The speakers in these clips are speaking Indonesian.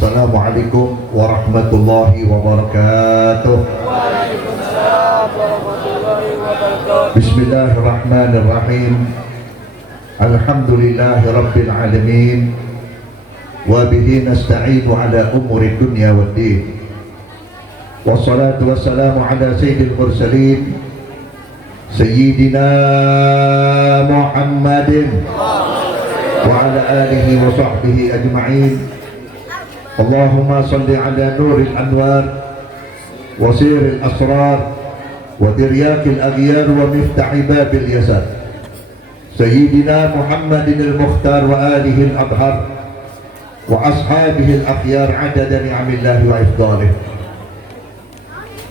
Assalamualaikum warahmatullahi wabarakatuh. Waalaikumsalam warahmatullahi wabarakatuh. Bismillahirrahmanirrahim. Alhamdulillahi rabbil alamin. Wa bihi nasta'inu ala umuri dunya waddin. Wassalatu wassalamu ala sayyidil mursalin Sayyidina Muhammadin wa ala alihi wa sahbihi ajma'in. Allahumma salli ala nuril anwar wa siril asrar wa diryakil aghyar wa miftahi babil yasar Sayyidina Muhammadin al-Mukhtar wa alihi al-adhar wa ashabihi al-akhyar adada ni'amillahi wa ifdalih.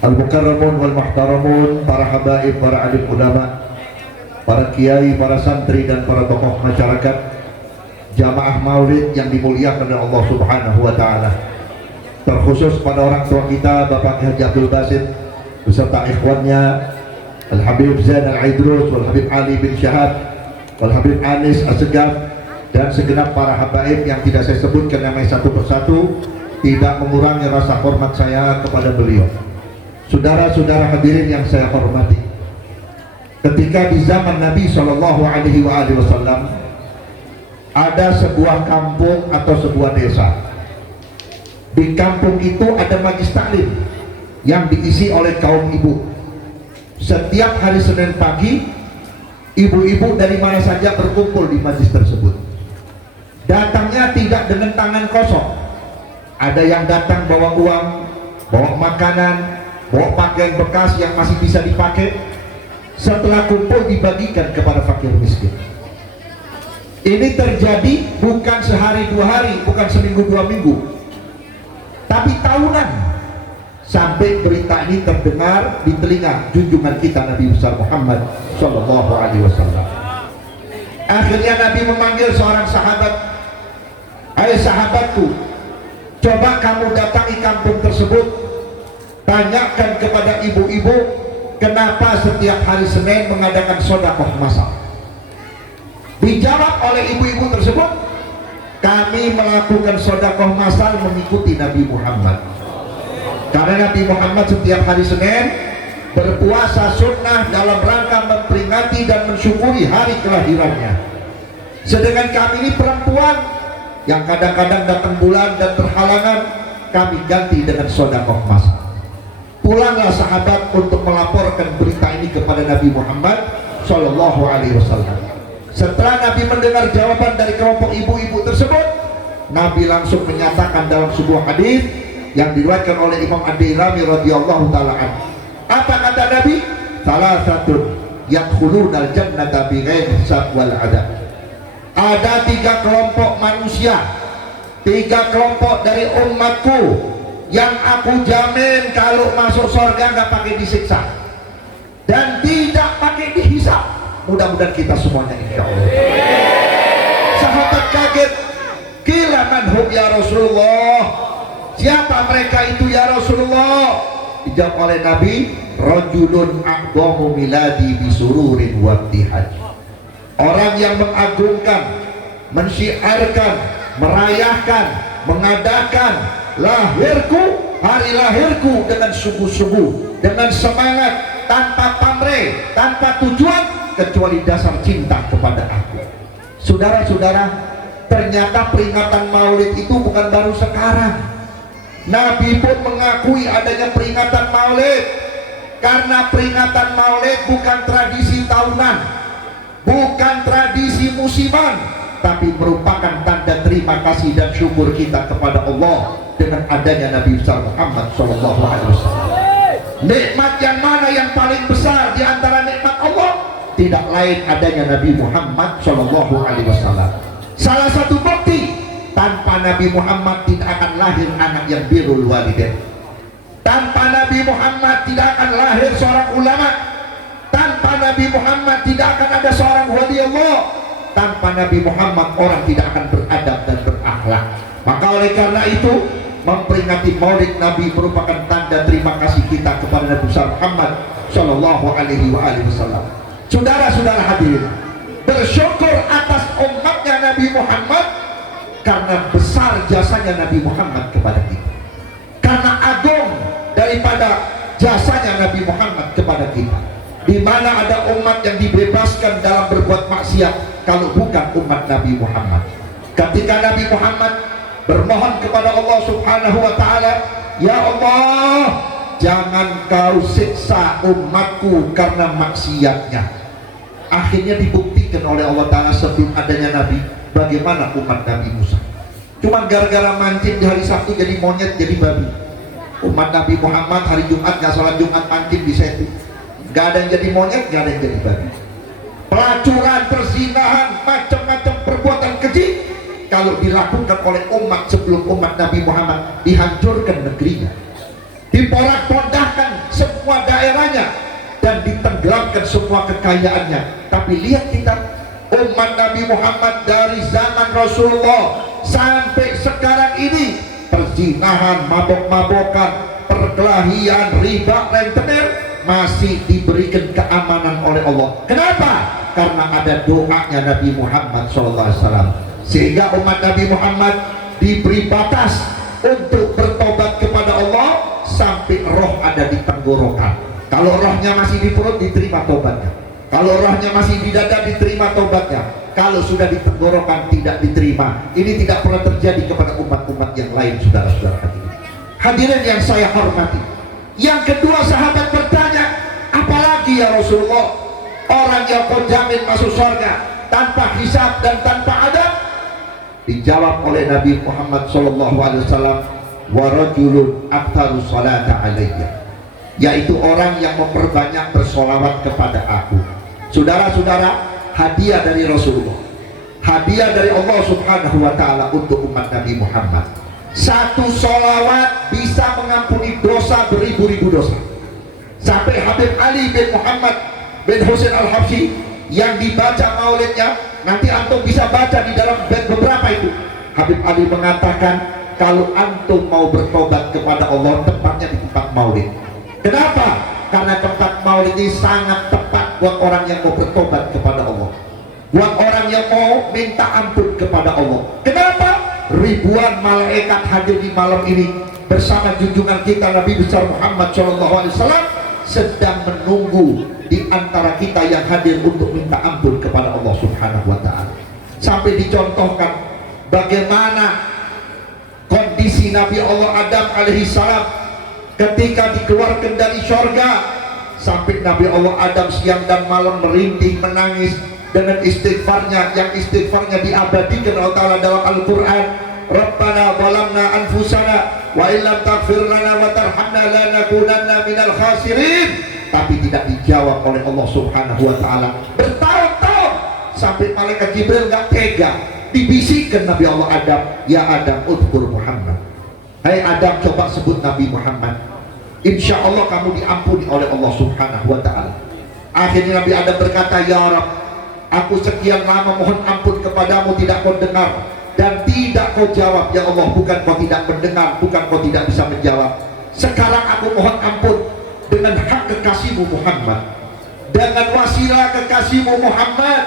Al-Mukarramun wal Muhtaramun, para habaib, para alim ulama, para kiai, para santri dan para tokoh masyarakat, jamaah maulid yang dimuliakan oleh Allah Subhanahu wa taala. Terkhusus pada orang tua kita Bapak Haji Abdul Basit beserta ikhwannya Al-Habib Zain Al-Aidrus, Wal Habib Ali bin Syahab, Wal Habib Anis As-Segaf, dan segenap para habaib yang tidak saya sebutkan namanya satu persatu, tidak mengurangi rasa hormat saya kepada beliau. Saudara-saudara hadirin yang saya hormati, ketika di zaman Nabi Shallallahu Alaihi Wasallam ada sebuah kampung atau sebuah desa. Di kampung itu ada majlis taklim yang diisi oleh kaum ibu. Setiap hari Senin pagi, ibu-ibu dari mana saja berkumpul di majlis tersebut. Datangnya tidak dengan tangan kosong. Ada yang datang bawa uang, bawa makanan, bawa pakaian bekas yang masih bisa dipakai. Setelah kumpul dibagikan kepada fakir miskin. Ini terjadi bukan sehari dua hari, bukan seminggu dua minggu, tapi tahunan, sampai berita ini terdengar di telinga junjungan kita Nabi besar Muhammad Sallallahu Alaihi Wasallam. Akhirnya Nabi memanggil seorang sahabat, "Hai sahabatku, coba kamu datangi kampung tersebut, tanyakan kepada ibu-ibu kenapa setiap hari Senin mengadakan sedekah masal." Dijawab oleh ibu-ibu tersebut, "Kami melakukan sedekah masal mengikuti Nabi Muhammad. Karena Nabi Muhammad setiap hari Senin berpuasa sunnah dalam rangka memperingati dan mensyukuri hari kelahirannya. Sedangkan kami ini perempuan yang kadang-kadang datang bulan dan terhalangan, kami ganti dengan sedekah masal." Pulanglah sahabat untuk melaporkan berita ini kepada Nabi Muhammad Sallallahu Alaihi Wasallam. Setelah Nabi mendengar jawaban dari kelompok ibu-ibu tersebut, Nabi langsung menyatakan dalam sebuah hadis yang diriwayatkan oleh Imam Ad-Dailami radhiyallahu taala anhu. Apa kata Nabi? Salasatun yadkhulunal jannata bighairi hisab wal adab. Ada tiga kelompok manusia, tiga kelompok dari umatku yang aku jamin kalau masuk surga nggak pakai disiksa dan tidak pakai dihisab. Mudah-mudahan kita semuanya insya Allah. Sahabat kaget, "Qila man hum ya Rasulullah?" Siapa mereka itu ya Rasulullah? Dijawab oleh Nabi, "Rajulun a'dhamu miladi bisururin wabtihaj." Orang yang mengagungkan, mensyiarkan, merayakan, mengadakan hari lahirku dengan sungguh-sungguh, dengan semangat, tanpa pamrih, tanpa tujuan kecuali dasar cinta kepada aku. Saudara-saudara, ternyata peringatan maulid itu bukan baru sekarang. Nabi pun mengakui adanya peringatan maulid, karena peringatan maulid bukan tradisi tahunan, bukan tradisi musiman, tapi merupakan tanda terima kasih dan syukur kita kepada Allah dengan adanya Nabi besar Muhammad Sallallahu Alaihi Wasallam. Nikmat yang mana yang paling besar di antara nikmat Allah? Tidak lain adanya Nabi Muhammad Sallallahu Alaihi Wasallam. Salah satu bukti, tanpa Nabi Muhammad tidak akan lahir anak yang birrul walidain. Tanpa Nabi Muhammad tidak akan lahir seorang ulama. Tanpa Nabi Muhammad tidak akan ada seorang wali Allah. Tanpa Nabi Muhammad orang tidak akan beradab dan berakhlak. Maka oleh karena itu, memperingati Maulid Nabi merupakan tanda terima kasih kita kepada Nabi Muhammad Sallallahu Alaihi Wasallam. Saudara-saudara hadirin, bersyukur atas umatnya Nabi Muhammad karena besar jasanya Nabi Muhammad kepada kita, karena agung daripada jasanya Nabi Muhammad kepada kita. Di mana ada umat yang dibebaskan dalam berbuat maksiat kalau bukan umat Nabi Muhammad? Ketika Nabi Muhammad bermohon kepada Allah Subhanahu wa Ta'ala, ya Allah, jangan kau siksa umatku karena maksiatnya. Akhirnya dibuktikan oleh Allah Ta'ala sebelum adanya Nabi, bagaimana umat Nabi Musa. Cuma gara-gara mancing di hari Sabtu jadi monyet, jadi babi. Umat Nabi Muhammad hari Jumat gak sholat Jumat, mancing di situ. Gak ada yang jadi monyet, gak ada yang jadi babi. Pelacuran, perzinahan, macam-macam perbuatan keji, kalau dilakukan oleh umat sebelum umat Nabi Muhammad, dihancurkan negerinya, diporak-pondahkan semua daerahnya, dan ditenggelamkan semua kekayaannya. Tapi lihat kita, umat Nabi Muhammad dari zaman Rasulullah sampai sekarang ini, perzinahan, mabok-mabokan, perkelahian, riba, rentenir masih diberikan keamanan oleh Allah. Kenapa? Karena ada doanya Nabi Muhammad SAW. Sehingga umat Nabi Muhammad diberi batas untuk bertobat kepada Allah sampai roh ada di tenggorokan. Kalau rohnya masih di perut, diterima tobatnya. Kalau rohnya masih di dada, diterima tobatnya. Kalau sudah di tenggorokan, tidak diterima. Ini tidak pernah terjadi kepada umat-umat yang lain, saudara-saudara hadirin. Hadirin yang saya hormati. Yang kedua, sahabat bertanya, apalagi ya Rasulullah, orang yang kau jamin masuk surga tanpa hisab dan tanpa adab? Dijawab oleh Nabi Muhammad SAW, wa rajulun aktsaru salata alayya, yaitu orang yang memperbanyak bersolawat kepada aku. Saudara-saudara, hadiah dari Rasulullah, hadiah dari Allah Subhanahu wa Ta'ala untuk umat Nabi Muhammad. Satu solawat bisa mengampuni dosa beribu-ribu dosa. Sampai Habib Ali bin Muhammad bin Husain Al-Habsyi yang dibaca maulidnya, nanti antum bisa baca di dalam bait beberapa itu. Habib Ali mengatakan, kalau antum mau bertobat kepada Allah, tempatnya di tempat maulid. Kenapa? Karena tempat maulid ini sangat tepat buat orang yang mau bertobat kepada Allah, buat orang yang mau minta ampun kepada Allah. Kenapa? Ribuan malaikat hadir di malam ini bersama junjungan kita Nabi besar Muhammad SAW sedang menunggu di antara kita yang hadir untuk minta ampun kepada Allah Subhanahu wa Ta'ala. Sampai dicontohkan bagaimana kondisi Nabi Allah Adam alaihissalam ketika dikeluarkan dari surga, sampai Nabi Allah Adam siang dan malam merintih menangis dengan istighfarnya, yang istighfarnya diabadikan Allah Ta'ala dalam Al-Quran. Rabbana zalamna anfusana wa illam taghfir lana wa tarhamna lanakunanna minal khasirin. Tapi tidak dijawab oleh Allah Subhanahu wa Ta'ala bertahun-tahun, sampai malaikat Jibril gak tega, dibisikkan Nabi Allah Adam, ya Adam udhkur Muhammad, hai Adam coba sebut Nabi Muhammad, insya Allah kamu diampuni oleh Allah Subhanahu wa Ta'ala. Akhirnya Nabi Adam berkata, ya Rabb, aku sekian lama mohon ampun kepadamu, tidak kau dengar dan tidak kau jawab. Ya Allah, bukan kau tidak mendengar, bukan kau tidak bisa menjawab. Sekarang aku mohon ampun dengan hak kekasihmu Muhammad, dengan wasilah kekasihmu Muhammad,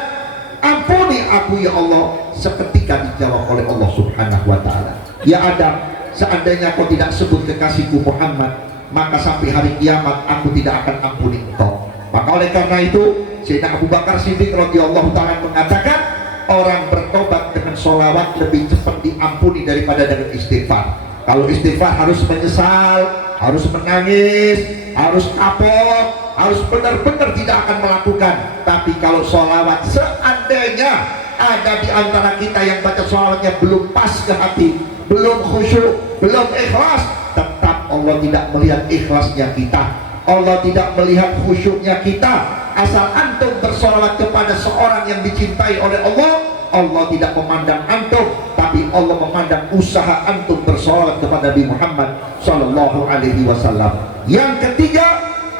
ampuni aku ya Allah. Seketika dijawab oleh Allah Subhanahu wa Ta'ala, ya Adam, seandainya kau tidak sebut kekasihku Muhammad, maka sampai hari kiamat aku tidak akan ampuni engkau. Maka oleh karena itu Sayyidina Abu Bakar Siddiq radhiyallahu ta'ala mengatakan, orang bertobat dengan sholawat lebih cepat diampuni daripada dengan istighfar. Kalau istighfar harus menyesal, harus menangis, harus kapok, harus benar-benar tidak akan melakukan. Tapi kalau sholawat, seandainya ada di antara kita yang baca sholawatnya belum pas ke hati, belum khusyuk, belum ikhlas, tetap Allah tidak melihat ikhlasnya kita, Allah tidak melihat khusyuknya kita. Asal antum bersolawat kepada seorang yang dicintai oleh Allah, Allah tidak memandang antum, tapi Allah memandang usaha antum bersolawat kepada Nabi Muhammad Sallallahu Alaihi Wasallam. Yang ketiga,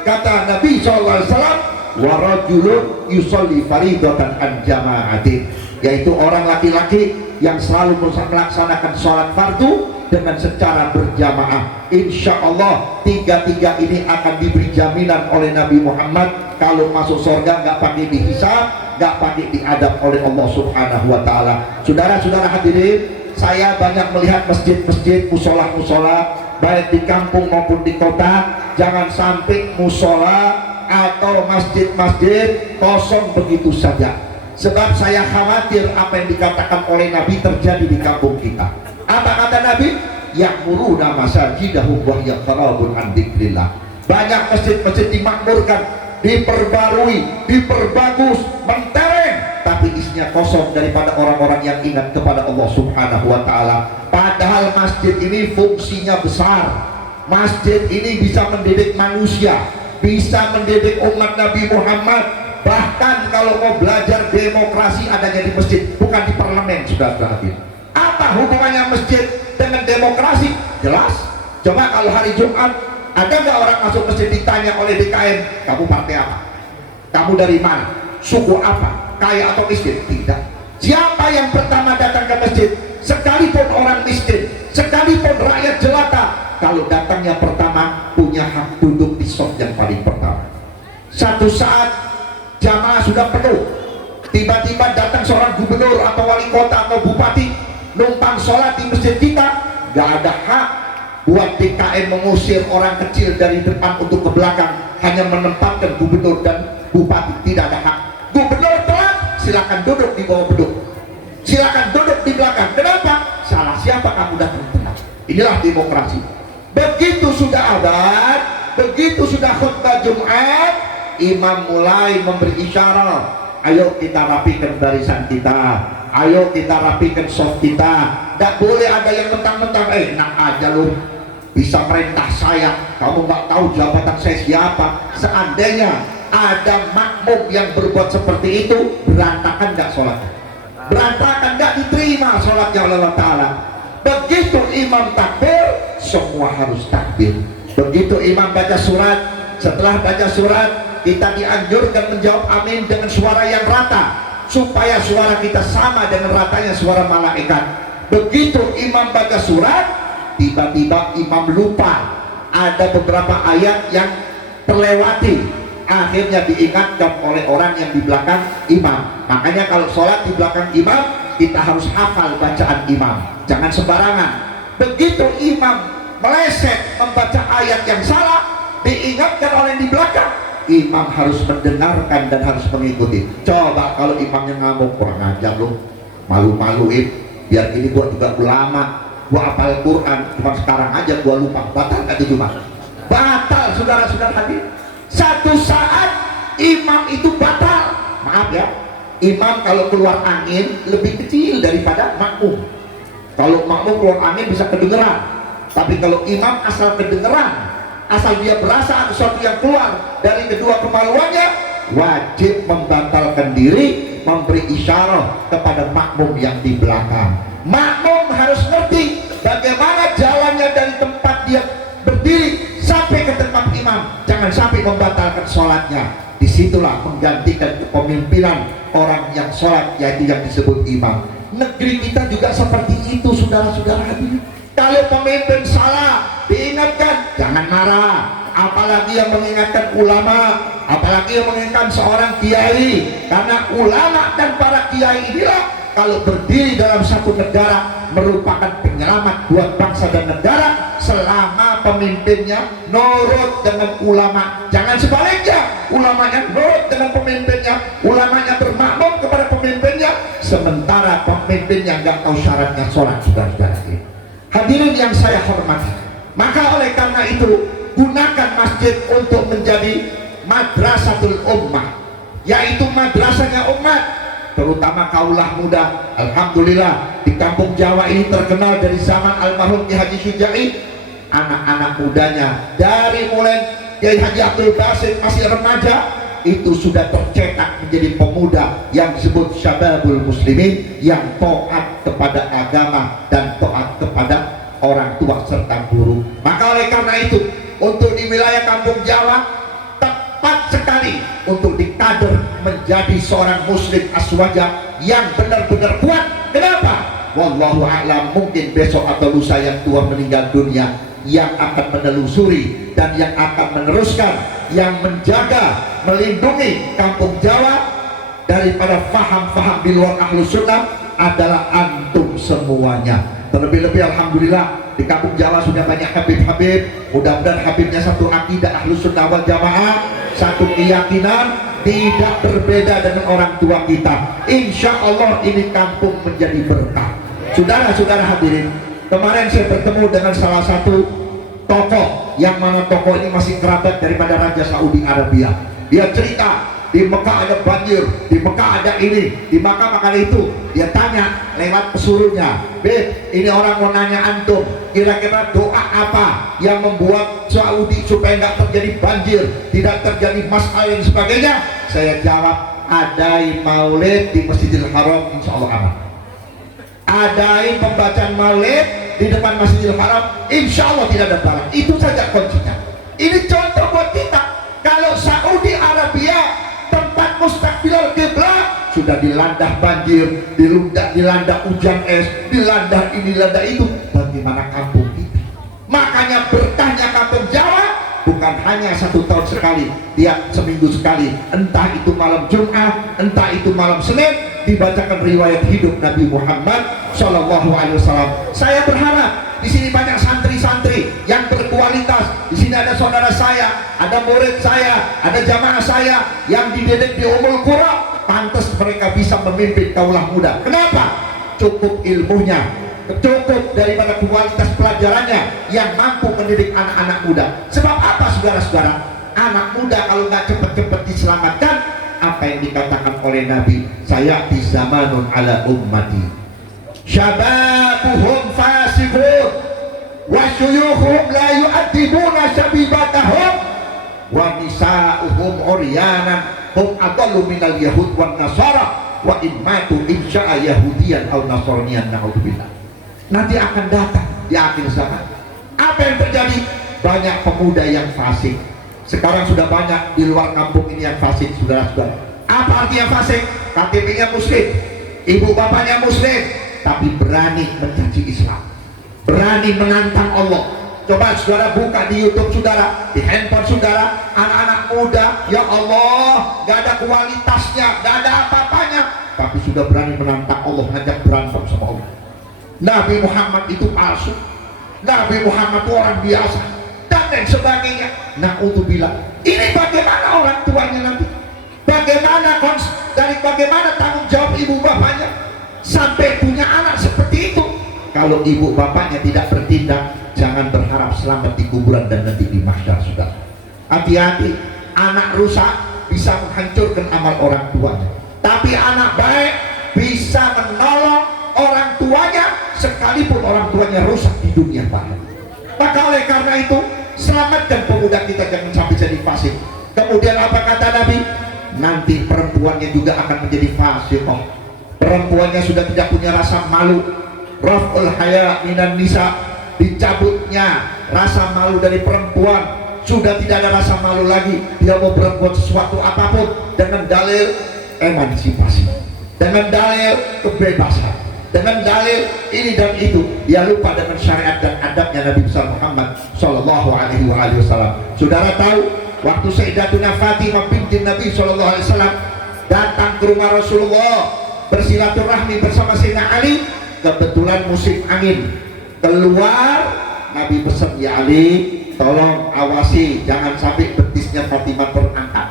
kata Nabi Sallallahu Alaihi Wasallam, wa rajulun yusolli faridatan an jama'atin, yaitu orang laki-laki yang selalu melaksanakan sholat fardu dengan secara berjamaah. Insya Allah tiga-tiga ini akan diberi jaminan oleh Nabi Muhammad kalau masuk surga nggak pakai dihisab, nggak pakai diadab oleh Allah Subhanahu wa Ta'ala. Saudara-saudara hadirin saya banyak melihat masjid-masjid, musola-musola, baik di kampung maupun di kota. Jangan sampai musola atau masjid-masjid kosong begitu saja. Sebab saya khawatir apa yang dikatakan oleh Nabi terjadi di kampung kita. Apa kata Nabi? Ya'muruna masajidahum wa yakharabun an dzikrillah. Banyak masjid-masjid dimakmurkan, diperbarui, diperbagus, mentereng, tapi isinya kosong daripada orang-orang yang ingat kepada Allah Subhanahu wa taala. Padahal masjid ini fungsinya besar. Masjid ini bisa mendidik manusia, bisa mendidik umat Nabi Muhammad. Bahkan kalau mau belajar demokrasi adanya di masjid, bukan di parlemen, saudara-saudara. Apa hubungannya masjid dengan demokrasi? Jelas. Coba kalau hari Jumat, ada nggak orang masuk masjid ditanya oleh DKM, kamu partai apa? Kamu dari mana? Suku apa? Kaya atau miskin? Tidak. Siapa yang pertama datang ke masjid? Sekalipun orang miskin, sekalipun rakyat jelata, kalau datang yang pertama punya hak duduk di saf yang paling pertama. Satu saat jamaah sudah penuh, tiba-tiba datang seorang gubernur atau wali kota atau bupati numpang sholat di masjid kita. Gak ada hak buat DKM mengusir orang kecil dari depan untuk ke belakang, hanya menempatkan gubernur dan bupati. Tidak ada hak. Gubernur telat, silakan duduk di bawah beduk, silakan duduk di belakang. Kenapa? Salah siapa kamu datang telat? Inilah demokrasi. Begitu sudah azan, begitu sudah khutbah Jumat, imam mulai memberi isyarat, ayo kita rapikan barisan kita, ayo kita rapikan soft kita. Gak boleh ada yang mentang-mentang, enak aja lu bisa perintah saya, kamu nggak tahu jabatan saya siapa. Seandainya ada makmum yang berbuat seperti itu, berantakan nggak sholatnya? Berantakan, nggak diterima sholatnya oleh Allah Ta'ala. Begitu imam takbir, semua harus takbir. Begitu imam baca surat, setelah baca surat kita dianjurkan menjawab amin dengan suara yang rata, supaya suara kita sama dengan ratanya suara malaikat. Begitu imam baca surat, tiba-tiba imam lupa, ada beberapa ayat yang terlewati, akhirnya diingatkan oleh orang yang di belakang imam. Makanya kalau sholat di belakang imam, kita harus hafal bacaan imam, jangan sembarangan. Begitu imam meleset membaca ayat yang salah, diingatkan oleh yang di belakang, imam harus mendengarkan dan harus mengikuti. Coba kalau imamnya ngamuk, kurang ajar lu, malu-maluin, biar ini gua juga ulama, gua hafal Quran, cuma sekarang aja gua lupa. Batal nggak itu Jumat? Batal, saudara-saudara hadir. Satu saat imam itu batal. Maaf ya, imam kalau keluar angin lebih kecil daripada makmum. Kalau makmum keluar angin bisa kedengeran, tapi kalau imam asal kedengeran, asal dia berasa ada sesuatu yang keluar dari kedua kemaluannya, wajib membatalkan diri, memberi isyarat kepada makmum yang di belakang. Makmum harus ngerti bagaimana jalannya dari tempat dia berdiri sampai ke tempat imam. Jangan sampai membatalkan sholatnya. Disitulah menggantikan kepemimpinan orang yang sholat, yaitu yang disebut imam. Negeri kita juga seperti itu, saudara-saudara hadirin. Kalau pemimpin salah, diingatkan, jangan marah. Apalagi yang mengingatkan ulama, apalagi yang mengingatkan seorang kiai. Karena ulama dan para kiai inilah kalau berdiri dalam satu negara merupakan penyelamat buat bangsa dan negara, selama pemimpinnya nurut dengan ulama. Jangan sebaliknya, ulamanya nurut dengan pemimpinnya, ulamanya bermakmum kepada pemimpinnya, sementara pemimpinnya nggak tahu syaratnya sholat. Saudara-saudara hadirin yang saya hormati, maka oleh karena itu gunakan masjid untuk menjadi madrasatul ummah, yaitu madrasahnya umat, terutama kaulah muda. Alhamdulillah di kampung Jawa ini terkenal dari zaman almarhum Kiai Haji Syuja'i, anak-anak mudanya dari mulai Kiai Haji Abdul Basit masih remaja itu sudah tercetak menjadi pemuda yang disebut syababul muslimin, yang taat kepada agama dan taat kepada orang tua serta guru. Maka oleh karena itu untuk di wilayah kampung Jawa tepat sekali untuk dikader menjadi seorang muslim aswaja yang benar-benar kuat. Kenapa? Wallahu a'lam, mungkin besok atau lusa yang tua meninggal dunia, yang akan menelusuri dan yang akan meneruskan, yang menjaga, melindungi kampung Jawa daripada faham-faham di luar ahlu sunnah adalah antum semuanya. Terlebih-lebih alhamdulillah di kampung Jawa sudah banyak habib-habib. Mudah-mudahan habibnya satu akidah Ahlus Sunnah wal Jamaah, satu keyakinan, tidak berbeda dengan orang tua kita. Insya Allah ini kampung menjadi berkah. Saudara-saudara hadirin, kemarin saya bertemu dengan salah satu tokoh, yang mana tokoh ini masih kerabat daripada Raja Saudi Arabia. Dia cerita di Mekah ada banjir, di Mekah ada ini, di Mekah makanya itu. Dia tanya lewat pesuruhnya, Beb, ini orang mau nanya antum, kira-kira doa apa yang membuat Saudi supaya nggak terjadi banjir, tidak terjadi masalah dan sebagainya? Saya jawab, adain maulid di Masjidil Haram, insya Allah aman. Adain pembacaan maulid di depan Masjidil Haram, insya Allah tidak ada bala. Itu saja kuncinya. Ini contoh buat kita. Kalau Saudi Arabia tempat mustaqbilal kiblat sudah dilanda banjir, dilanda hujan es, dilanda ini, dilanda itu, bagaimana kampung kita? Makanya berkahnya kampung Jawa bukan hanya 1 tahun sekali, tiap seminggu sekali, entah itu malam Jumat, entah itu malam Senin, dibacakan riwayat hidup Nabi Muhammad SAW. Saya berharap di sini banyak santri-santri yang berkualitas. Di sini ada saudara saya, ada murid saya, ada jamaah saya yang dididik di Ummul Qura. Pantas mereka bisa memimpin kaulah muda. Kenapa? Cukup ilmunya, cukup daripada kualitas pelajarannya yang mampu mendidik anak-anak muda. Sebab apa saudara-saudara? Anak muda kalau nggak cepat-cepat diselamatkan, apa yang dikatakan oleh Nabi, sayati zamanun ala ummati syababuhum fasiqun wa syuyukhum la yu'addibuna syabibatahum wa nisa'uhum uryanan hum adallu minal yahud wan nasara wa in matu insya'a yahudiyan aw nasraniyan na'udzubillah. Nanti akan datang di akhir zaman. Apa yang terjadi? Banyak pemuda yang fasik. Sekarang sudah banyak di luar kampung ini yang fasik, saudara-saudara. Apa artinya fasik? KTP-nya muslim, ibu bapaknya muslim, tapi berani mencaci Islam, berani menantang Allah. Coba saudara buka di YouTube saudara, di handphone saudara, anak-anak muda, ya Allah, gak ada kualitasnya, gak ada apa-apanya, tapi sudah berani menantang Allah, ngajak berantem sama Allah. Nabi Muhammad itu palsu, Nabi Muhammad itu orang biasa, dan lain sebagainya. Na'udzubillah. Ini bagaimana orang tuanya nanti? Bagaimana tanggung jawab ibu bapaknya sampai punya anak seperti itu? Kalau ibu bapaknya tidak bertindak, jangan berharap selamat di kuburan dan nanti di mahsyar. Sudah hati-hati, anak rusak bisa menghancurkan amal orang tuanya, tapi anak baik bisa menolong orang tuanya sekalipun orang tuanya rusak di dunia bahaya. Maka oleh karena itu, selamatkan pemuda kita jangan sampai jadi fasik. Kemudian apa kata Nabi? Nanti perempuannya juga akan menjadi fasik. Perempuannya sudah tidak punya rasa malu. Raf'ul haya minan nisa, dicabutnya rasa malu dari perempuan. Sudah tidak ada rasa malu lagi. Dia mau berbuat sesuatu apapun dengan dalil emansipasi, dengan dalil kebebasan, dengan dalil ini dan itu. Dia lupa dengan syariat dan adabnya Nabi besar Muhammad Sallallahu Alaihi Wasallam. Saudara tahu waktu Sayyidatuna Fatimah binti Nabi Sallallahu Alaihi Wasallam datang ke rumah Rasulullah bersilaturahmi bersama Sayyidina Ali, kebetulan musim angin keluar. Nabi pesan, ya Ali, tolong awasi jangan sampai betisnya Fatimah terangkat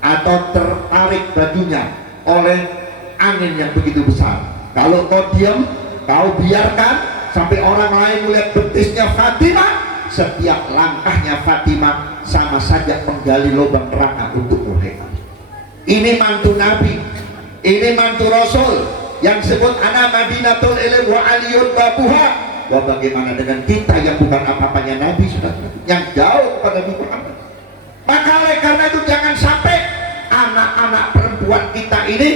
atau tertarik bajunya oleh angin yang begitu besar. Kalau kau diam, kau biarkan sampai orang lain melihat betisnya Fatimah, setiap langkahnya Fatimah sama saja menggali lubang neraka untuk mereka. Ini mantu Nabi, ini mantu Rasul yang sebut ana Madinatul Ilm wa aliyun babuha. Wah, bagaimana dengan kita yang bukan apa-apanya Nabi, sudah yang jauh kepada Nabi Muhammad. Maka oleh karena itu jangan sampai anak-anak perempuan kita ini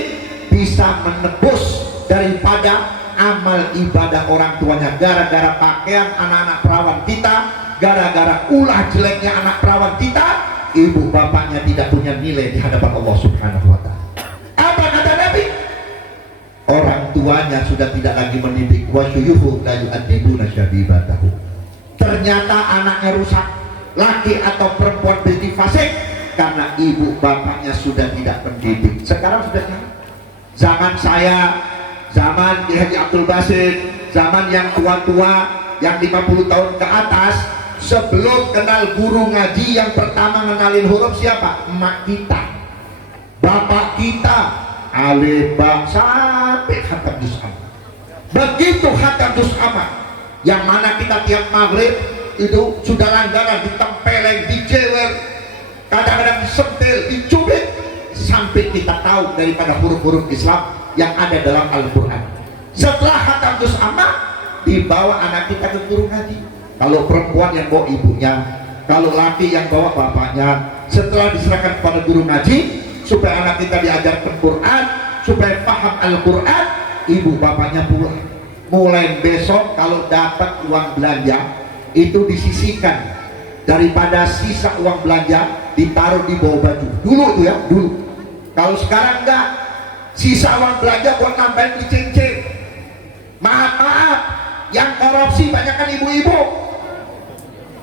bisa menebus daripada amal ibadah orang tuanya gara-gara pakaian anak-anak perawan kita, gara-gara ulah jeleknya anak perawan kita, ibu bapaknya tidak punya nilai di hadapan Allah Subhanahu wa ta'ala. Apa kata Nabi? Orang tuanya sudah tidak lagi mendidik. Wa syuyuhu la yu'addibuna syabibatahu. Ternyata anaknya rusak, laki atau perempuan menjadi fasik karena ibu bapaknya sudah tidak mendidik. Sekarang sudah zaman saya, zaman Ki Haji Abdul Basit, zaman yang tua-tua, yang 50 tahun ke atas, sebelum kenal guru ngaji, yang pertama ngenalin huruf siapa? Emak kita, bapak kita, alif ba sampai khatam juz amma. Begitu khatam juz amma, yang mana kita tiap maghrib itu sudah langganan ditempeleng, dijewer, kadang-kadang disentil, dicubit, sampai kita tahu daripada huruf-huruf Islam yang ada dalam Al-Quran. Setelah khatam juz amma, dibawa anak kita ke guru ngaji. Kalau perempuan yang bawa ibunya, kalau laki yang bawa bapaknya. Setelah diserahkan kepada guru ngaji supaya anak kita diajarkan Quran, supaya paham Al-Quran, ibu bapaknya pulang. Mulai besok kalau dapat uang belanja itu disisihkan, daripada sisa uang belanja ditaruh di bawah baju. Dulu tuh ya, dulu. Kalau sekarang enggak, sisa uang belanja buat nambahin di cincin. Maaf, yang korupsi banyak kan ibu-ibu.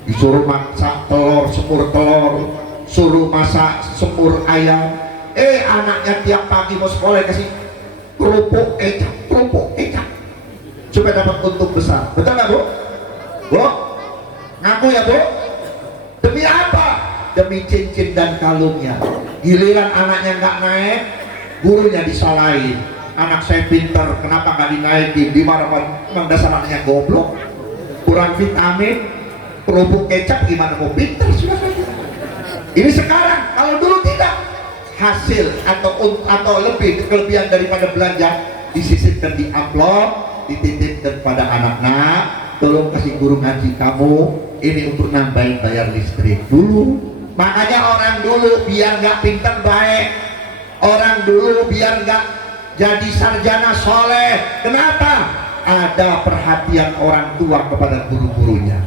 Disuruh masak telur, semur telur, suruh masak semur ayam. Anaknya tiap pagi mau sekolah kasih kerupuk kecap supaya dapat untung besar. Betul nggak, Bu? Bu? Ngaku ya, Bu? Demi apa? Demi cincin dan kalungnya. Giliran anaknya nggak naik, gurunya disalahin. Anak saya pinter, kenapa nggak dinaikin? Dimana-mana, emang dasar anaknya goblok, kurang vitamin, kerupuk kecap gimana mau pinter? Sudah saja. Ini sekarang, kalau dulu tidak, hasil atau lebih kelebihan daripada belanja disisipkan di amplop, dititipkan pada anak-anak. Tolong kasih guru ngaji kamu ini untuk nambahin bayar listrik dulu. Makanya orang dulu biar nggak pinter baik, orang dulu biar nggak jadi sarjana soleh. Kenapa? Ada perhatian orang tua kepada guru-gurunya.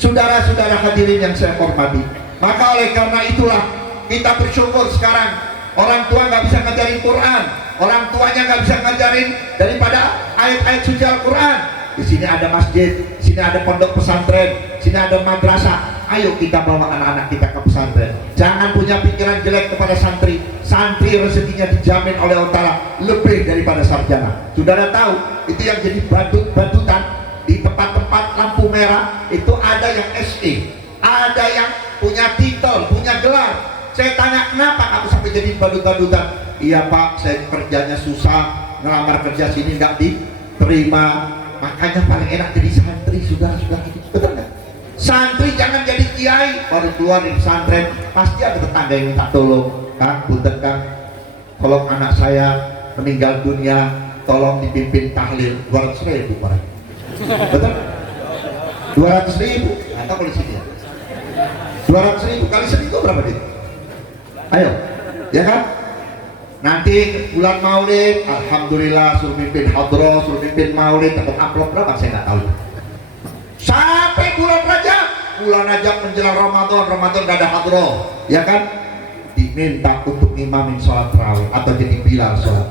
Saudara-saudara hadirin yang saya hormati, maka oleh karena itulah kita bersyukur sekarang orang tua nggak bisa ngajarin Quran, orang tuanya nggak bisa ngajarin daripada ayat-ayat suci Al-Quran. Di sini ada masjid, di sini ada pondok pesantren, di sini ada madrasah. Ayo kita bawa anak-anak kita ke pesantren. Jangan punya pikiran jelek kepada santri. Santri rezekinya dijamin oleh Allah Ta'ala lebih daripada sarjana. Saudara tahu itu yang jadi badut-badutan di tempat-tempat lampu merah itu ada yang SE, ada yang punya titel, punya gelar. Saya tanya, kenapa kamu sampai jadi badut-badutan? Iya Pak, saya kerjanya susah, ngelamar kerja sini nggak diterima, makanya paling enak jadi santri. Sudah gitu, betul nggak? Santri jangan jadi kiai baru keluar dari pesantren, pasti ada tetangga yang minta tolong. Kang, punten Kang, tolong anak saya meninggal dunia, tolong dipimpin tahlil 200.000 orang. Betul? 200.000 atau kalau di sini ya 200.000 kali seminggu berapa dit? Ayo, ya kan? Nanti bulan Maulid, alhamdulillah suruh mimpin hadroh, suruh mimpin Maulid, dapat amplop berapa? Saya nggak tahu. Sampai bulan Rajab menjelang Ramadan nggak ada hadroh, ya kan? Diminta untuk imamin sholat tarawih atau jadi bilal sholat.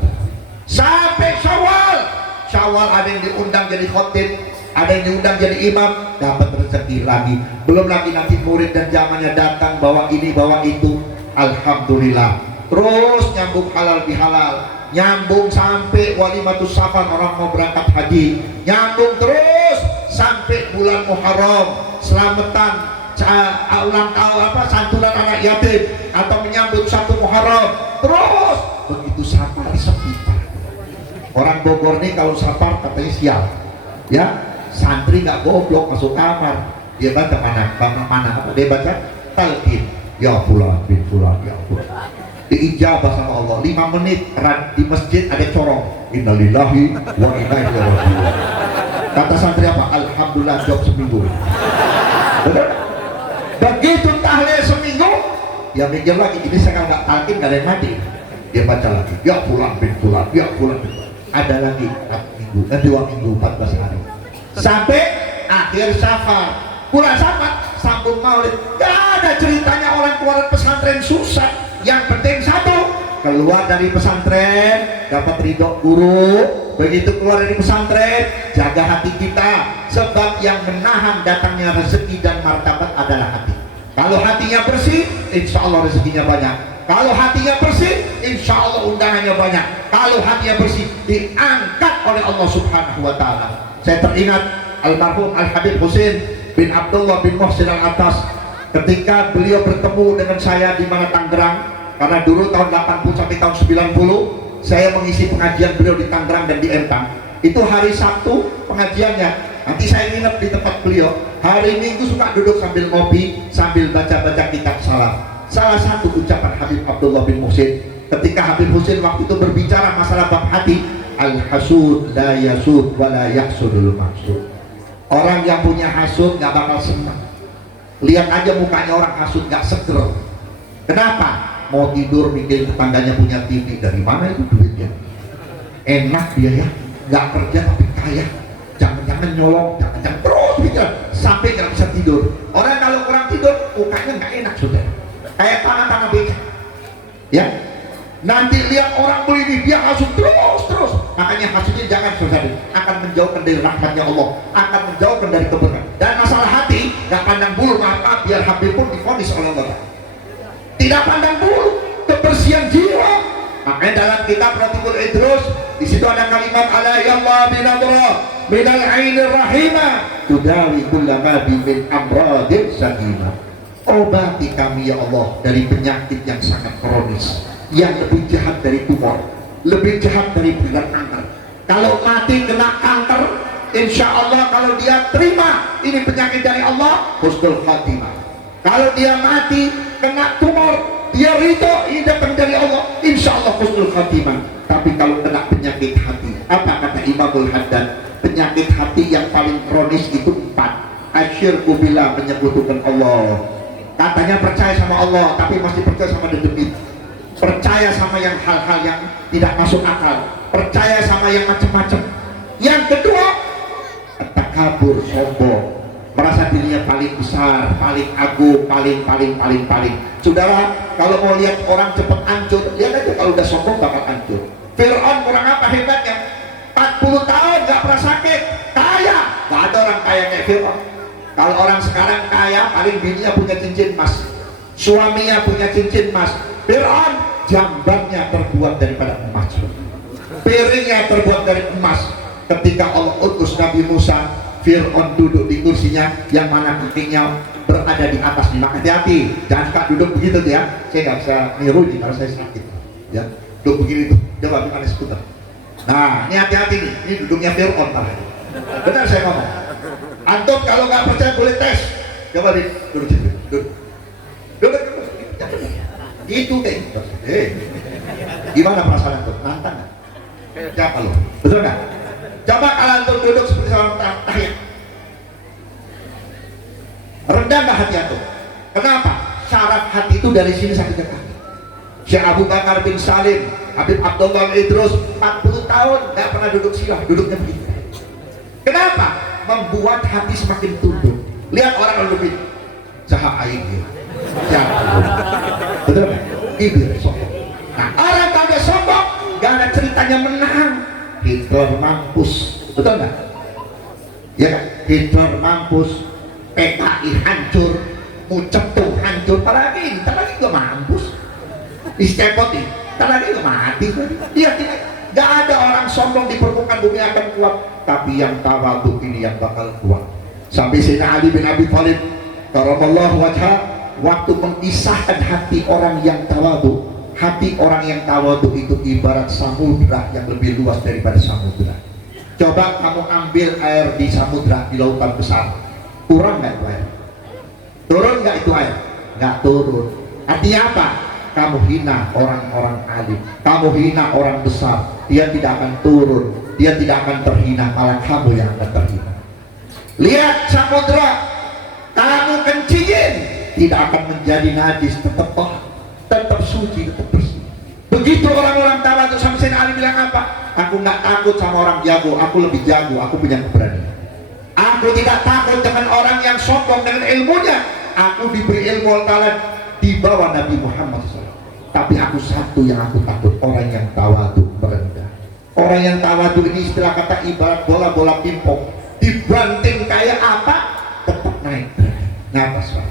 Sampai Syawal ada yang diundang jadi khotib, ada yang diundang jadi imam, dapat rezeki lagi. Belum lagi nanti murid dan zamannya datang bawa ini bawa itu. Alhamdulillah, terus nyambung halal bihalal, nyambung sampai walimatus safar orang mau berangkat haji, nyambung terus sampai bulan Muharram, selamatan ulang tahun santunan anak yatim atau menyambut 1 Muharram. Terus begitu safar sepi. Orang Bogor nih kalau safar katanya sial, ya santri nggak goblok masuk kamar, dia baca mana dia baca talqin. Ya fulan bin fulan, ya fulan. Diijabah sama Allah 5 menit di masjid ada corong. Innalillahi wa inna ilaihi raji'un. Kata santri apa? Alhamdulillah job seminggu. Betul? Begitu tahlil seminggu, dia mikir lagi ini saya nggak talqin nggak ada yang mati. Dia baca lagi. Ya fulan bin fulan, ya fulan bin fulan. Ada lagi 4 minggu, 2 minggu 14 hari. Sampai akhir Safar. Bulan Safar sambung Maulid. Gak ada ceritanya orang keluar pesantren susah. Yang penting satu, keluar dari pesantren dapat ridho guru. Begitu keluar dari pesantren, jaga hati kita, sebab yang menahan datangnya rezeki dan martabat adalah hati. Kalau hatinya bersih, insya Allah rezekinya banyak. Kalau hatinya bersih, insya Allah undangannya banyak. Kalau hatinya bersih, diangkat oleh Allah Subhanahu wa Ta'ala. Saya teringat almarhum Al Habib Husin bin Abdullah bin Muhsin Al Atas, ketika beliau bertemu dengan saya di mana Tangerang, karena dulu tahun 80 sampai tahun 90 saya mengisi pengajian beliau di Tangerang dan di Empang. Itu hari Sabtu pengajiannya, nanti saya nginep di tempat beliau. Hari Minggu suka duduk sambil ngopi, sambil baca-baca kitab salaf. Salah satu ucapan Habib Abdullah bin Muhsin ketika Habib Husin waktu itu berbicara masalah bab hati, al-hasud la yasud wa la yahsudul maksud. Orang yang punya hasud gak bakal senang. Lihat aja mukanya orang hasud gak seger. Kenapa? Mau tidur mikir tetangganya punya TV, dari mana itu duitnya? Enak dia ya, gak kerja tapi kaya. Jangan-jangan nyolong, jangan-jangan terus pikir sampai gak bisa tidur. Orang kalau kurang tidur mukanya gak enak sudah, kayak tanah-tanah becak ya. Nanti lihat orang begini dia hasud terus. Makanya hasudnya jangan saudara, akan menjauhkan dari rahmatnya Allah, akan menjauhkan dari keberkahan. Dan masalah hati gak pandang bulu, maka biar Habib pun divonis oleh Allah, tidak pandang bulu, kebersihan jiwa. Makanya dalam kitab Ratibul Idrus di situ ada kalimat ala yallah binadra minal ainir rahimah tudawi kullama min amradin sakimah. Obati kami ya Allah dari penyakit yang sangat kronis, yang lebih jahat dari tumor, lebih jahat dari berat kanker. Kalau mati kena kanker, insya Allah kalau dia terima ini penyakit dari Allah, husnul khatimah. Kalau dia mati kena tumor, dia ridho ini datang dari Allah, insya Allah husnul khatimah. Tapi kalau kena penyakit hati, apa kata Imamul Haddad? Penyakit hati yang paling kronis itu 4. Asyirku billah, menyekutukan Allah. Katanya percaya sama Allah tapi masih percaya sama demit, percaya sama yang hal-hal yang tidak masuk akal, percaya sama yang macam-macam. Yang kedua, takabur, sombong, merasa dirinya paling besar, paling agung, paling. Saudara, kalau mau lihat orang cepat hancur, lihat aja kalau udah sombong bakal hancur. Fir'aun kurang apa hebatnya? 40 tahun gak pernah sakit, kaya. Gak ada orang kaya kayak Fir'aun. Kalau orang sekarang kaya, paling bininya punya cincin emas, suaminya punya cincin emas. Fir'aun jambannya terbuat daripada emas, piringnya terbuat dari emas. Ketika Allah utus Nabi Musa, Fir'aun duduk di kursinya yang mana kakinya berada di atas. Hati-hati, jangan suka duduk begitu tuh ya. Saya nggak bisa niru nih kalau saya sakit ya, duduk begini tuh, coba bukan skuter. Nah ini hati-hati nih, ini duduknya Fir'aun tadi. Benar saya ngomong. Antum kalau nggak percaya boleh tes, coba duduk itu deh. Gimana perasaan antum? Nantang nggak? Siapa lo? Betul nggak? Coba kalau antum duduk seperti seorang tahiyat, rendah nggak hati antum? Kenapa? Syarat hati itu dari sini sampai ke kaki. Syekh Abu Bakar bin Salim, Habib Abdullah Idrus 40 tahun nggak pernah duduk silah, duduknya begini. Kenapa? Membuat hati semakin tunduk. Lihat orang lebih cahaya ini, betul nggak? Bibir sombong. Nah orang kalau dia sombong, gak ada ceritanya menang. Hitler mampus, betul nggak? Ya kan? Hitler mampus, PKI hancur, Mucetuh hancur, apalagi ini, apalagi gak mampus. Istepoti, apalagi gak mati. Dia tidak. Gak ada orang sombong di permukaan bumi akan kuat, tapi yang tawadhu ini yang bakal kuat. Sampai Sayyidina Ali bin Abi Thalib karamallahu wajhah waktu mengisahkan hati orang yang tawadhu, hati orang yang tawadhu itu ibarat samudra yang lebih luas daripada samudra. Coba kamu ambil air di samudra, di lautan besar, kurang nggak itu air? Turun nggak itu air? Nggak turun. Artinya apa? Kamu hina orang-orang alim, kamu hina orang besar, dia tidak akan turun, dia tidak akan terhina, malah kamu yang akan terhina. Lihat samudra, kamu kencingin, tidak akan menjadi najis, tetap tetap suci, tetap bersih. Begitu orang-orang tawadhu. Sampai Ali bilang apa? Aku nggak takut sama orang jago, aku lebih jago, aku punya keberanian. Aku tidak takut dengan orang yang sombong dengan ilmunya. Aku diberi ilmu Allah di bawah Nabi Muhammad SAW. Tapi aku satu yang aku takut, orang yang tawadhu, merendah. Orang yang tawadhu ini istilah kata ibarat bola-bola pingpong, dibanting kayak apa tetap naik, ngapas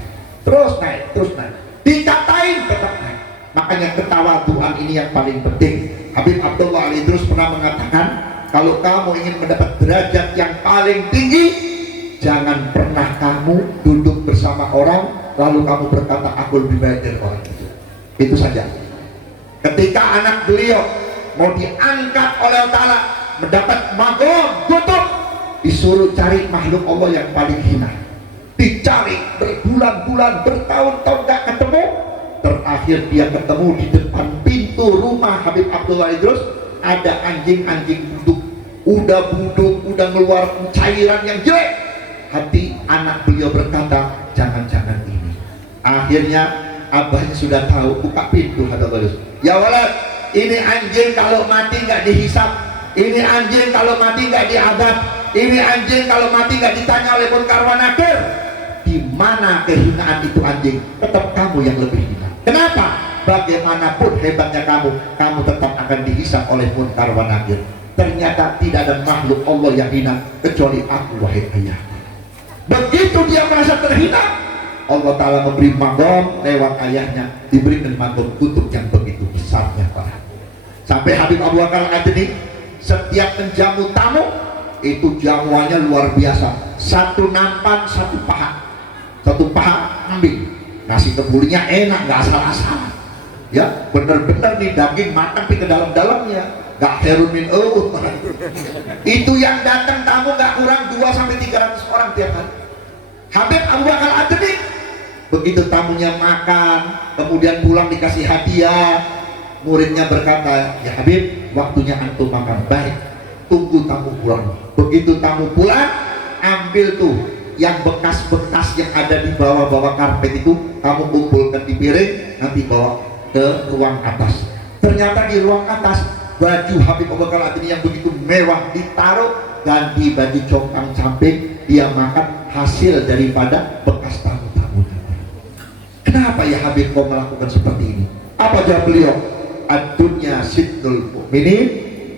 terus naik, dikatain tetap naik. Maka Makanya ketawaduan ini yang paling penting. Habib Abdullah Al-Idrus pernah mengatakan, kalau kamu ingin mendapat derajat yang paling tinggi, jangan pernah kamu duduk bersama orang lalu kamu berkata aku lebih baik dari orang itu. Itu saja. Ketika anak beliau mau diangkat oleh Allah Ta'ala, mendapat maghrib tutup, disuruh cari makhluk Allah yang paling hina, dicari berbulan-bulan, bertahun-tahun gak ketemu. Terakhir dia ketemu di depan pintu rumah Habib Abdullah Idrus, ada anjing-anjing duduk, udah ngeluarkan cairan yang jelek. Hati anak beliau berkata, jangan-jangan ini. Akhirnya abahnya sudah tahu, buka pintu Habib Abdullah Idrus. Ya walad, ini anjing kalau mati nggak dihisap, ini anjing kalau mati nggak diadab, ini anjing kalau mati nggak ditanya oleh munkar wa nakir. Di mana kehinaan itu anjing? Tetap kamu yang lebih hina. Kenapa? Bagaimanapun hebatnya kamu, kamu tetap akan dihisap oleh munkar wa nakir. Ternyata tidak ada makhluk Allah yang hina kecuali aku, wahai ayah. Begitu dia merasa terhina, Allah Ta'ala memberi magom lewat ayahnya, diberikan magom kutub yang begitu besarnya, Pak. Sampai Habib Abu Bakar Al-Adni setiap menjamu tamu itu jamuannya luar biasa. Satu nampan, satu paha kambing, nasi kebulinya enak, nggak asal-asalan, ya bener-bener nih daging matang tapi ke dalam-dalamnya, nggak herumin itu yang datang tamu nggak kurang 200-300 orang tiap hari. Habib Abu Bakar Al-Adni begitu tamunya makan, kemudian pulang dikasih hadiah, muridnya berkata, ya Habib, waktunya antum makan, baik, tunggu tamu pulang. Begitu tamu pulang, ambil tuh yang bekas-bekas yang ada di bawah-bawah karpet itu, kamu kumpulkan di piring, nanti bawa ke ruang atas. Ternyata di ruang atas, baju Habib Abu Bakar Al-Adni yang begitu mewah ditaruh, ganti baju congkang camping, dia makan hasil daripada bekas tamu-tamu. Kenapa ya Habib kau melakukan seperti ini? Apa jawab beliau? Ad-dunya sitnul mu'minin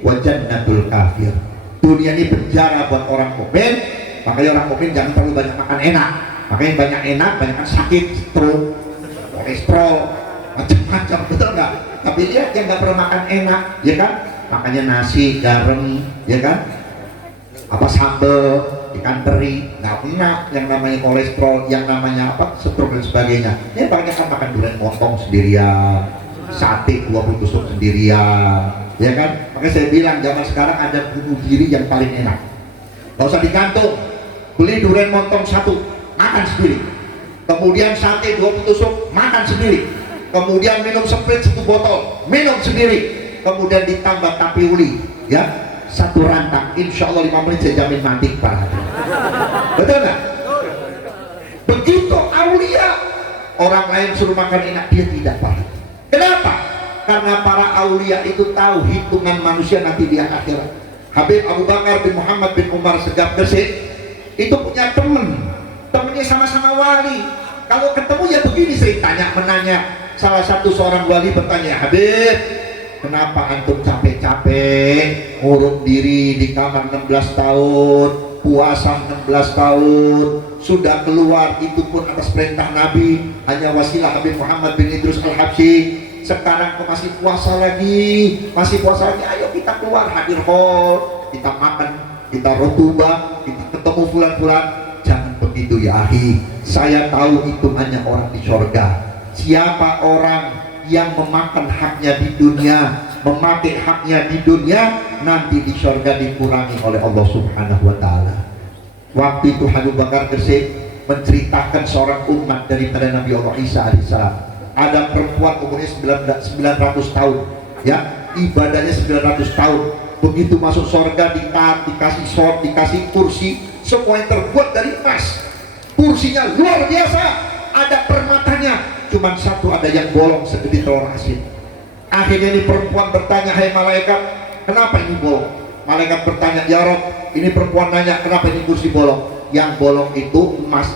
wa jannatul kafir. Dunia ini penjara buat orang mukmin. Makanya orang mukmin jangan terlalu banyak makan enak. Makanya banyak enak, banyak sakit, stroke, kolesterol, macam-macam, betul nggak? Tapi dia yang nggak pernah makan enak, ya kan? Makanya nasi, garam, ya kan? Apa sambal, ikan teri, nggak enak. Yang namanya kolesterol, yang namanya apa, stroke dan sebagainya. Ini banyak kan makan durian motong sendirian, sate 20 tusuk sendirian, ya kan? Makanya saya bilang zaman sekarang ada bunuh diri yang paling enak. Gak usah digantung, beli durian montong 1, makan sendiri. Kemudian sate 20 tusuk, makan sendiri. Kemudian minum Sprite 1 botol, minum sendiri. Kemudian ditambah tapi uli, ya, 1 rantang. Insya Allah 5 menit saya jamin mati, Pak. Betul nggak? Begitu aulia, orang lain suruh makan enak, dia tidak, Pak. Kenapa? Karena para aulia itu tahu hitungan manusia nanti di akhirat. Habib Abu Bakar bin Muhammad bin Umar Segaf Gresik itu punya temennya sama-sama wali. Kalau ketemu ya begini ceritanya, menanya. Salah satu seorang wali bertanya, Habib, kenapa antum capek-capek ngurung diri di kamar 16 tahun, puasa 16 tahun, sudah keluar itu pun atas perintah Nabi, hanya wasilah Habib Muhammad bin Idrus Al-Habsyi. Sekarang kok masih puasa lagi, ayo kita keluar, hadir hall, kita makan, kita rotubah, kita ketemu fulan-fulan. Jangan begitu ya akhi, saya tahu hitungannya orang di surga. Siapa orang yang memakan haknya di dunia, memakai haknya di dunia, nanti di surga dikurangi oleh Allah Subhanahu wa Ta'ala. Waktu itu Habib Bakar Gresik menceritakan seorang umat daripada Nabi Allah Isa alaihissalam. Ada perempuan umurnya 900 tahun, ya, ibadahnya 900 tahun. Begitu masuk surga dikasih short, dikasih kursi, semua yang terbuat dari emas. Kursinya luar biasa, ada permatanya, cuman 1 ada yang bolong segede telur asin. Akhirnya ini perempuan bertanya, hai malaikat, kenapa ini bolong? Malaikat bertanya, ya Rob, ini perempuan nanya, kenapa ini kursi bolong? Yang bolong itu emas,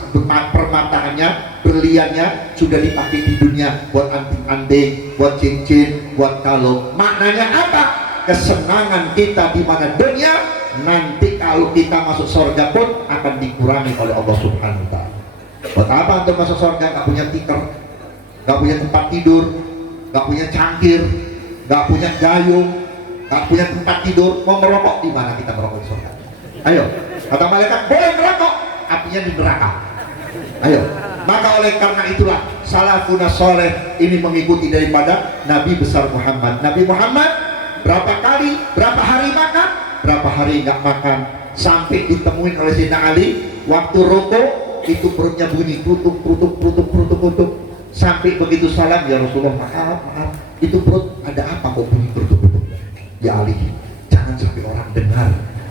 permataannya, berliannya sudah dipakai di dunia buat anting-anting, buat cincin, buat kalung. Maknanya apa? Kesenangan kita di mana dunia, nanti kalau kita masuk surga pun akan dikurangi oleh Allah Subhanahu wa Ta'ala. Buat apa untuk masuk surga? Gak punya tikar, gak punya tempat tidur, nggak punya cangkir, nggak punya gayung, nggak punya tempat tidur, mau merokok di mana kita merokok di surga? Ayo, kata malaikat boleh merokok, apinya di neraka. Ayo, maka oleh karena itulah salafuna soleh ini mengikuti daripada Nabi besar Muhammad. Nabi Muhammad berapa kali, berapa hari makan, berapa hari nggak makan, sampai ditemuin oleh Sayyidina Ali waktu rokok itu perutnya bunyi kerutuk kerutuk kerutuk kerutuk kerutuk, sampai begitu salam, ya Rasulullah maaf itu perut ada apa kok bunyi kerutuk kerutuk? Ya Ali, jangan sampai orang dengar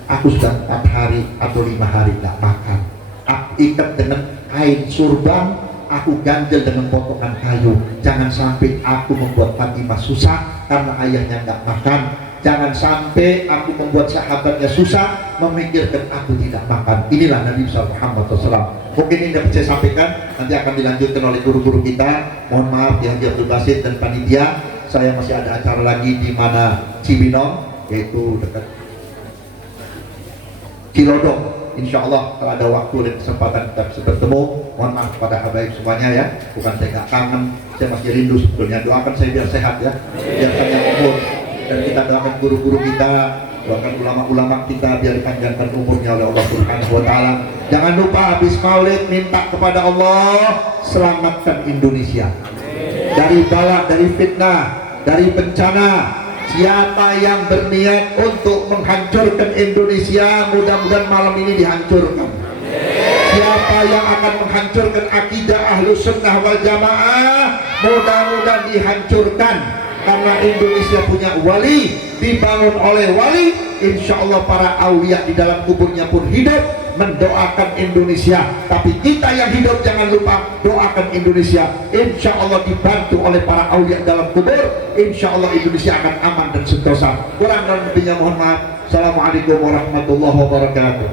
aku sudah 4 hari atau 5 hari nggak makan, aku ikat dengan kain surban, aku ganjel dengan potongan kayu, jangan sampai aku membuat Fatimah susah karena ayahnya nggak makan, jangan sampai aku membuat sahabatnya susah memikirkan aku tidak makan. Inilah Nabi Muhammad SAW. Mungkin ini dapat saya sampaikan, nanti akan dilanjutkan oleh guru-guru kita. Mohon maaf ya Abdul Basit dan panitia, saya masih ada acara lagi di mana Cibinong, yaitu dekat Cilodong. Insya Allah kalau ada waktu dan kesempatan kita bisa bertemu. Mohon maaf pada habaib semuanya ya, bukan saya nggak kangen, saya masih rindu sebetulnya. Doakan saya biar sehat ya, biar saya umur, dan kita doakan guru-guru kita, doakan ulama-ulama kita biar dipanjangkan umurnya oleh Allah Subhanahu wa Ta'ala. Jangan lupa habis maulid minta kepada Allah selamatkan Indonesia dari bala, dari fitnah, dari bencana. Siapa yang berniat untuk menghancurkan Indonesia, mudah-mudahan malam ini dihancurkan. Siapa yang akan menghancurkan akidah Ahlus Sunnah wal Jamaah, mudah-mudahan dihancurkan. Karena Indonesia punya wali, dibangun oleh wali, insya Allah para awliya di dalam kuburnya pun hidup mendoakan Indonesia. Tapi kita yang hidup jangan lupa doakan Indonesia. Insya Allah dibantu oleh para awliya dalam kubur, insya Allah Indonesia akan aman dan sentosa. Kurang dan lebihnya mohon maaf. Assalamualaikum warahmatullahi wabarakatuh.